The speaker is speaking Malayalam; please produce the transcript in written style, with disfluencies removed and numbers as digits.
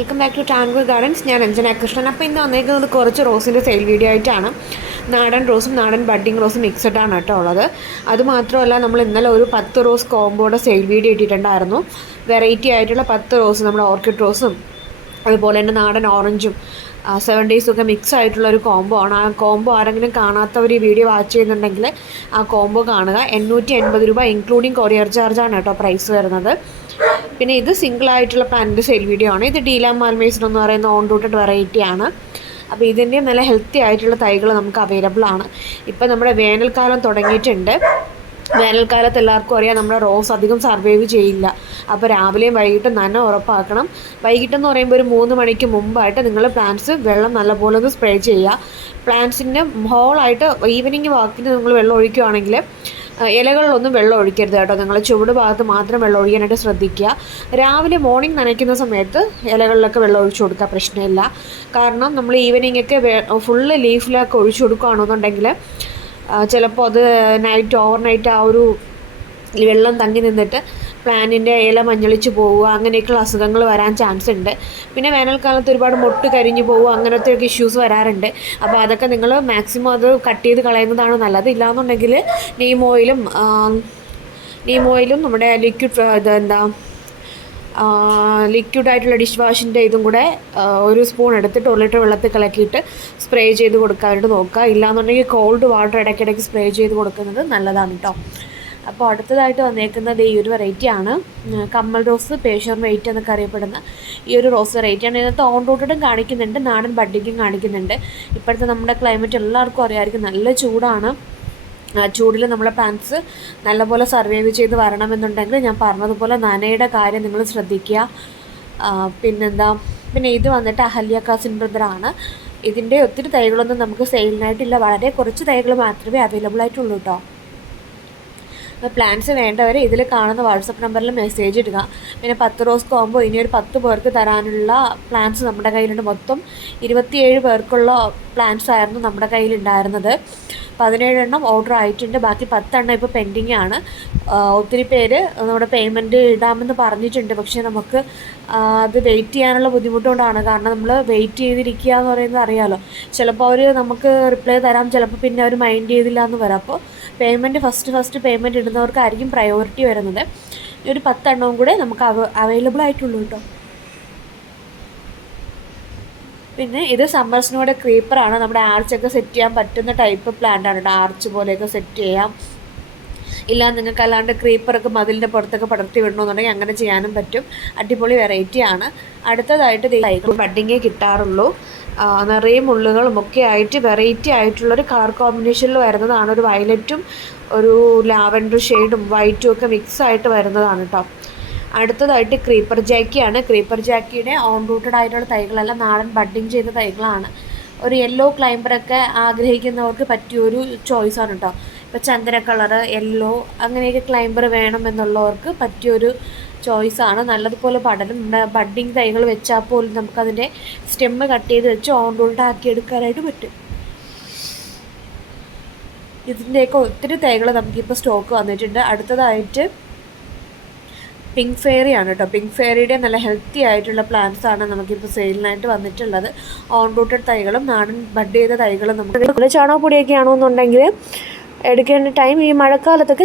Welcome back to Tango Gardens. ഞാൻ അഞ്ജന കൃഷ്ണൻ. അപ്പോൾ ഇന്ന് വന്നേക്കുന്നത് കുറച്ച് റോസിൻ്റെ സെയിൽ വീഡിയോ ആയിട്ടാണ്. നാടൻ റോസും നാടൻ ബഡ്ഡിങ് റോസും മിക്സഡ് ആണ് കേട്ടോ ഉള്ളത്. അതുമാത്രമല്ല, നമ്മൾ ഇന്നലെ ഒരു 10 റോസ് കോമ്പോയുടെ സെയിൽ വീഡിയോ ഇട്ടിട്ടുണ്ടായിരുന്നു. വെറൈറ്റി ആയിട്ടുള്ള 10 റോസ്, നമ്മുടെ ഓർക്കിഡ് റോസും അതുപോലെ തന്നെ നാടൻ ഓറഞ്ചും 7 ഡേയ്സൊക്കെ മിക്സ് ആയിട്ടുള്ള ഒരു കോംബോ ആണ്. ആ കോംബോ ആരെങ്കിലും കാണാത്തവർ ഈ വീഡിയോ വാച്ച് ചെയ്യുന്നുണ്ടെങ്കിൽ ആ കോംബോ കാണുക. 880 രൂപ ഇൻക്ലൂഡിങ് കൊറിയർ ചാർജാണ് കേട്ടോ പ്രൈസ് വരുന്നത്. പിന്നെ ഇത് സിംഗിളായിട്ടുള്ള പ്ലാന്റിൻ്റെ സെയിൽ വീഡിയോ ആണ്. ഇത് ഡീലാം മാൽമേസൺ എന്ന് പറയുന്ന ഓൺ റൂട്ടഡ് വെറൈറ്റി ആണ്. അപ്പോൾ ഇതിൻ്റെ നല്ല ഹെൽത്തി ആയിട്ടുള്ള തൈകൾ നമുക്ക് അവൈലബിൾ ആണ്. ഇപ്പം നമ്മുടെ വേനൽക്കാലം തുടങ്ങിയിട്ടുണ്ട്. വേനൽക്കാലത്ത് എല്ലാവർക്കും അറിയാം, നമ്മുടെ റോസ് അധികം സർവൈവ് ചെയ്യില്ല. അപ്പോൾ രാവിലെയും വൈകിട്ടും നന ഉറപ്പാക്കണം. വൈകിട്ടെന്ന് പറയുമ്പോൾ ഒരു 3 മണിക്ക് മുമ്പായിട്ട് നിങ്ങൾ പ്ലാന്റ്സ് വെള്ളം നല്ലപോലെ ഒന്ന് സ്പ്രേ ചെയ്യുക. പ്ലാന്റ്സിൻ്റെ ഹോളായിട്ട് ഈവനിങ് വാക്കിന് നിങ്ങൾ വെള്ളം ഒഴിക്കുകയാണെങ്കിൽ ഇലകളിലൊന്നും വെള്ളം ഒഴിക്കരുത് കേട്ടോ. നിങ്ങൾ ചുവട് ഭാഗത്ത് മാത്രം വെള്ളം ഒഴിക്കാനായിട്ട് ശ്രദ്ധിക്കുക. രാവിലെ മോർണിംഗ് നനയ്ക്കുന്ന സമയത്ത് ഇലകളിലൊക്കെ വെള്ളം ഒഴിച്ചു കൊടുക്കുക, പ്രശ്നമില്ല. കാരണം നമ്മൾ ഈവനിങ്ങൊക്കെ ഫുള്ള് ലീഫിലൊക്കെ ഒഴിച്ചു കൊടുക്കുകയാണെന്നുണ്ടെങ്കിൽ ചിലപ്പോൾ അത് ഓവർനൈറ്റ് ആ ഒരു വെള്ളം തങ്ങി നിന്നിട്ട് പ്ലാന്റിൻ്റെ ഇല മഞ്ഞളിച്ച് പോവുക, അങ്ങനെയൊക്കെയുള്ള അസുഖങ്ങൾ വരാൻ ചാൻസ് ഉണ്ട്. പിന്നെ വേനൽക്കാലത്ത് ഒരുപാട് മൊട്ട് കരിഞ്ഞു പോവുക, അങ്ങനത്തെ ഒക്കെ ഇഷ്യൂസ് വരാറുണ്ട്. അപ്പോൾ അതൊക്കെ നിങ്ങൾ മാക്സിമം അത് കട്ട് ചെയ്ത് കളയുന്നതാണ് നല്ലത്. ഇല്ലാന്നുണ്ടെങ്കിൽ നീം ഓയിലും നമ്മുടെ ലിക്വിഡായിട്ടുള്ള ഡിഷ് വാഷിൻ്റെ ഇതും കൂടെ ഒരു സ്പൂൺ എടുത്തിട്ട് 1 ലിറ്റർ വെള്ളത്തിൽ കലക്കിയിട്ട് സ്പ്രേ ചെയ്ത് കൊടുക്കാനായിട്ട് നോക്കുക. ഇല്ലാന്നുണ്ടെങ്കിൽ കോൾഡ് വാട്ടർ ഇടയ്ക്കിടയ്ക്ക് സ്പ്രേ ചെയ്ത് കൊടുക്കുന്നത് നല്ലതാണ് കേട്ടോ. അപ്പോൾ അടുത്തതായിട്ട് വന്നേക്കുന്നത് ഈ ഒരു വെറൈറ്റിയാണ്, കമ്മൽ റോസ്, പേഷ്യർ വെയിറ്റ് എന്നൊക്കെ അറിയപ്പെടുന്ന ഈ ഒരു റോസ് വെറൈറ്റിയാണ്. ഇതിനകത്ത് ഓൺ റൂട്ടഡും കാണിക്കുന്നുണ്ട്, നാടൻ ബഡ്ഡിങ്ങും കാണിക്കുന്നുണ്ട്. ഇപ്പോഴത്തെ നമ്മുടെ ക്ലൈമറ്റ് എല്ലാവർക്കും അറിയാമായിരിക്കും, നല്ല ചൂടാണ്. ചൂടിൽ നമ്മളെ പ്ലാന്റ്സ് നല്ലപോലെ സർവൈവ് ചെയ്ത് വരണമെന്നുണ്ടെങ്കിൽ ഞാൻ പറഞ്ഞതുപോലെ നനയുടെ കാര്യം നിങ്ങൾ ശ്രദ്ധിക്കുക. പിന്നെ ഇത് വന്നിട്ട് അഹല്യക്കാസിൻ ബ്രദറാണ്. ഇതിൻ്റെ ഒത്തിരി തൈകളൊന്നും നമുക്ക് സെയിലിനായിട്ടില്ല, വളരെ കുറച്ച് തൈകൾ മാത്രമേ അവൈലബിൾ ആയിട്ടുള്ളൂ കേട്ടോ. പ്ലാന്റ്സ് വേണ്ടവർ ഇതിൽ കാണുന്ന വാട്സപ്പ് നമ്പറിൽ മെസ്സേജ് ഇടുക. പിന്നെ 10 റോസ് കോംബോ ഇനി ഒരു 10 പേർക്ക് തരാനുള്ള പ്ലാന്റ്സ് നമ്മുടെ കയ്യിലുണ്ട്. മൊത്തം 27 പേർക്കുള്ള പ്ലാന്റ്സ് ആയിരുന്നു നമ്മുടെ കയ്യിലുണ്ടായിരുന്നത്. 17 എണ്ണം ഓർഡർ ആയിട്ടുണ്ട്, ബാക്കി 10 എണ്ണം ഇപ്പോൾ പെൻഡിങ് ആണ്. ഒത്തിരി പേര് നമ്മുടെ പേയ്മെൻറ്റ് ഇടാമെന്ന് പറഞ്ഞിട്ടുണ്ട്, പക്ഷേ നമുക്ക് അത് വെയിറ്റ് ചെയ്യാനുള്ള ബുദ്ധിമുട്ടുകൊണ്ടാണ്. കാരണം നമ്മൾ വെയിറ്റ് ചെയ്തിരിക്കുക എന്ന് പറയുന്നത് അറിയാമല്ലോ, ചിലപ്പോൾ അവർ നമുക്ക് റിപ്ലൈ തരാം, ചിലപ്പോൾ പിന്നെ അവർ മൈൻഡ് ചെയ്തില്ല എന്ന് വരാം. അപ്പോൾ പേയ്മെൻറ്റ് ഫസ്റ്റ് പേയ്മെൻറ്റ് ഇടുന്നവർക്കായിരിക്കും പ്രയോറിറ്റി വരുന്നത്. ഒരു 10 എണ്ണവും കൂടെ നമുക്ക് അവൈലബിൾ ആയിട്ടുള്ളൂ കേട്ടോ. പിന്നെ ഇത് സമ്മർസിനോടെ ക്രീപ്പറാണ്. നമ്മുടെ ആർച്ചൊക്കെ സെറ്റ് ചെയ്യാൻ പറ്റുന്ന ടൈപ്പ് പ്ലാന്റാണ് കേട്ടോ. ആർച്ച് പോലെയൊക്കെ സെറ്റ് ചെയ്യാം. ഇല്ല നിങ്ങൾക്ക് അല്ലാണ്ട് ക്രീപ്പറൊക്കെ മതിലിൻ്റെ പുറത്തൊക്കെ പടർത്തി വിടണമെന്നുണ്ടെങ്കിൽ അങ്ങനെ ചെയ്യാനും പറ്റും. അടിപൊളി വെറൈറ്റിയാണ്. അടുത്തതായിട്ട് തൈകൾ ബഡ്ഡിങ്ങേ കിട്ടാറുള്ളൂ. നിറയെ മുള്ളുകളും ഒക്കെ ആയിട്ട് വെറൈറ്റി ആയിട്ടുള്ളൊരു കളർ കോമ്പിനേഷനിൽ വരുന്നതാണ്. ഒരു വയലറ്റും ഒരു ലാവൻഡർ ഷെയ്ഡും വൈറ്റും ഒക്കെ മിക്സ് ആയിട്ട് വരുന്നതാണ് കേട്ടോ. അടുത്തതായിട്ട് ക്രീപ്പർ ജാക്കിയാണ്. ക്രീപ്പർ ജാക്കിയുടെ ഓൺ റൂട്ടഡ് ആയിട്ടുള്ള തൈകളെല്ലാം നാടൻ ബഡ്ഡിങ് ചെയ്ത തൈകളാണ്. ഒരു യെല്ലോ ക്ലൈംബറൊക്കെ ആഗ്രഹിക്കുന്നവർക്ക് പറ്റിയൊരു ചോയ്സാണ് കേട്ടോ. ഇപ്പോൾ ചന്ദന കളറ്, യെല്ലോ അങ്ങനെയൊക്കെ ക്ലൈംബർ വേണമെന്നുള്ളവർക്ക് പറ്റിയൊരു ചോയ്സാണ്. നല്ലതുപോലെ പടരും. നമ്മുടെ ബഡ്ഡിങ് തൈകൾ വെച്ചാൽ പോലും നമുക്കതിൻ്റെ സ്റ്റെമ്മ് കട്ട് ചെയ്ത് വെച്ച് ഓൺ റൂട്ടഡ് ആക്കി എടുക്കാനായിട്ട് പറ്റും. ഇതിൻ്റെയൊക്കെ ഒത്തിരി തൈകൾ നമുക്കിപ്പോൾ സ്റ്റോക്ക് വന്നിട്ടുണ്ട്. അടുത്തതായിട്ട് പിങ്ക് ഫെയറിയാണ് കേട്ടോ. പിങ്ക് ഫെയറിയുടെ നല്ല ഹെൽത്തി ആയിട്ടുള്ള പ്ലാന്റ്സ് ആണ് നമുക്കിപ്പോൾ സെയിലിനായിട്ട് വന്നിട്ടുള്ളത്. ഓൺ റൂട്ടഡ് തൈകളും നാടൻ ബഡ് ചെയ്ത തൈകളും നമുക്ക് ചാണകപ്പൊടിയൊക്കെ ആണെന്നുണ്ടെങ്കിൽ എടുക്കേണ്ട ടൈം ഈ മഴക്കാലത്തൊക്കെ